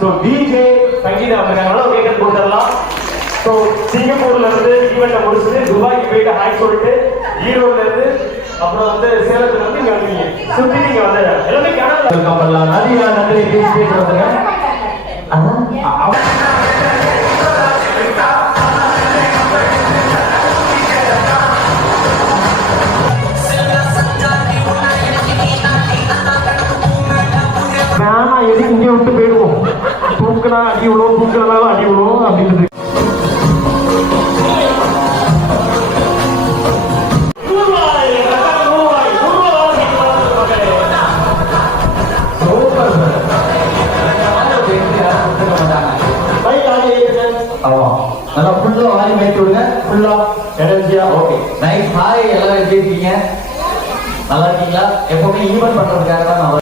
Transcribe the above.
So DJ Sangeetha வந்திருக்காங்க, ஒரு கேட்கறது கொடுத்துடலாம். ஸோ சிங்கப்பூர்ல இருந்து ஈவெண்ட்டை முடிச்சுட்டு துபாய்க்கு போயிட்டு ஹாய் சொல்லிட்டு ஈரோட்ல இருந்து அப்புறம் வந்து சேலத்துல இருந்து இங்க வந்தீங்க, சுத்தி நீங்க வந்து எல்லாமே கனவு நதியா நன்றி பேசிட்டு வந்துருங்க. வேணா எதுக்கு இங்கே விட்டு போயிடுவோம், தூக்கினா அடி விழுவோம், தூக்கினாலும் அடி விழுவோம் அப்படின்றது. நல்லா ஃபுல்லா வாங்கி மேய்த்து விடுங்க, ஃபுல்லா எனர்ஜியா. Okay nice. ஹாய், எல்லாரும் எப்படி இருக்கீங்க? நல்லா இருக்கீங்களா? எப்பவுமே ஈவென்ட் பண்றதுக்காக தான் நான்